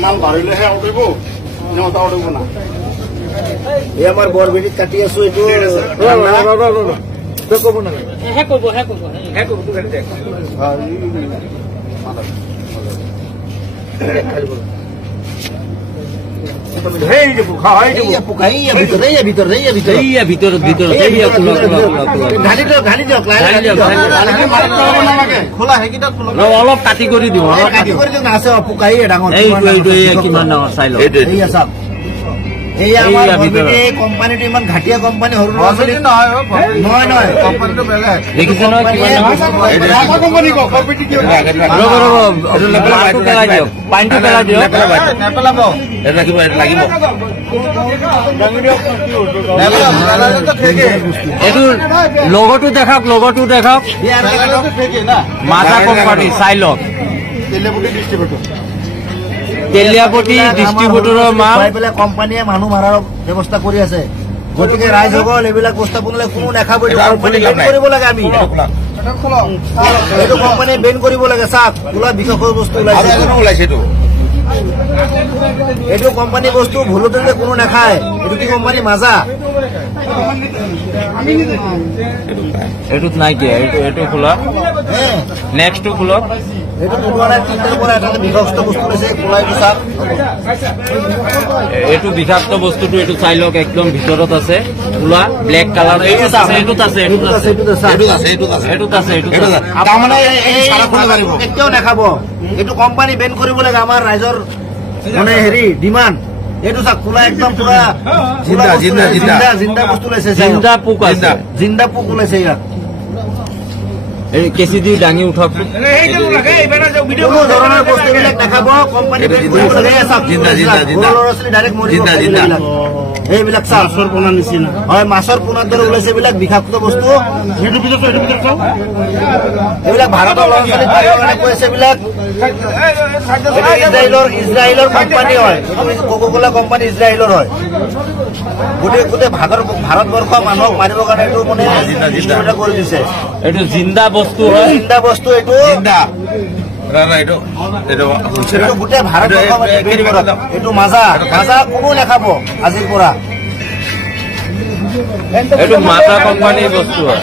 মাল বাড়িলেহে উঠিব নেওতা উঠিব না এই আমাৰ বৰবেটিত কাটি আছো এইটো কব না হে কব অলপ কাটি কৰি দিওঁ আছে পোকাই ডাঙৰ কিমান ডাঙৰ চাই লওঁ কোম্পানীটো ইমান ঘাটিয়া কোম্পানী সৰু নহয় কোম্পানীটো বেলেগ দেখিছে নহয় পানীটো পেলাই দিয়ক লাগিব এইটো লগৰটো দেখাওক মাজা কোম্পানী চাই লওক তেলিয়াপতি ডিষ্ট্ৰিবিউটৰৰ মাল কোম্পানীয়ে মানুহ মাৰাৰ ব্যৱস্থা কৰি আছে গতিকে ৰাইজসকল এইবিলাক বস্তু বনালে কোনো দেখাব কৰিব লাগে আমি এইটো কোম্পানীয়ে বেন কৰিব লাগে চাওক ওলা বিষয়ৰ বস্তু ওলাইছে এইটো কোম্পানী বস্তু ভুলতে কোনো নাখায় এইটো কি কোম্পানী মাজা এইটোত নাই কি এইটো খোলা নেক্সটটো খোলক এইটো বিষাক্ত বস্তুটো এইটো চাই লওক একদম ভিতৰত আছে খোলা ব্লেক কালাৰ কেতিয়াও নাখাব এইটো কোম্পানী বেন কৰিব লাগে আমাৰ ৰাইজৰ মানে হেৰি ডিমাণ্ড এইটো চাওক খোলা একদম পুৰা জিন্দা বস্তু ওলাইছে জিন্দা পোক ওলাইছে ইয়াত কেঁচি দি দাঙি উঠক কোনো ধৰণৰ বস্তুবিলাক দেখাব কোম্পানী এইবিলাক মাছৰ পোনাৰ নিচিনা হয় মাছৰ পোনাৰ দৰে ওলাইছে এইবিলাক বিষাক্ত বস্তু এইবিলাক ভাৰতৰ ল'ৰা ছোৱালী কৈছে এইবিলাক ইজৰাইলৰ কোম্পানী হয় কোকা-কোলা কোম্পানী ইজৰাইলৰ হয় গোটেই ভাৰতবৰ্ষ মানুহক মাৰিবৰ কাৰণে এইটো মানে কৰি দিছে এইটো জিন্দা বস্তু এইটো গোটেই ভাৰতবৰ্ষ এইটো মাজা কোনো নাখাব আজিৰ পৰা এইটো মাজা কোম্পানীৰ বস্তু হয়